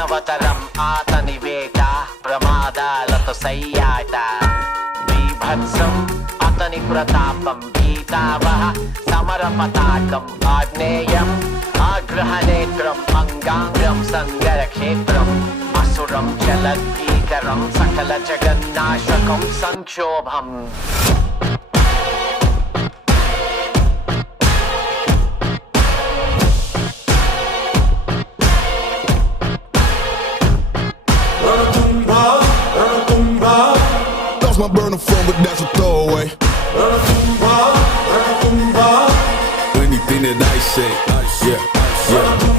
మానవతరం ఆతనివేట ప్రమాదాలతో సయ్యాట బీభత్సం అతని ప్రతాపం గీతావహ సమర పతాకం ఆగ్నేయం ఆగ్రహనేత్రం అంగాంగం సంగర క్షేత్రం అసురం చలద్భీకరం సకల జగన్నాశకం సంక్షోభం My burner phone, but that's a throwaway. Anything that I say, yeah, yeah.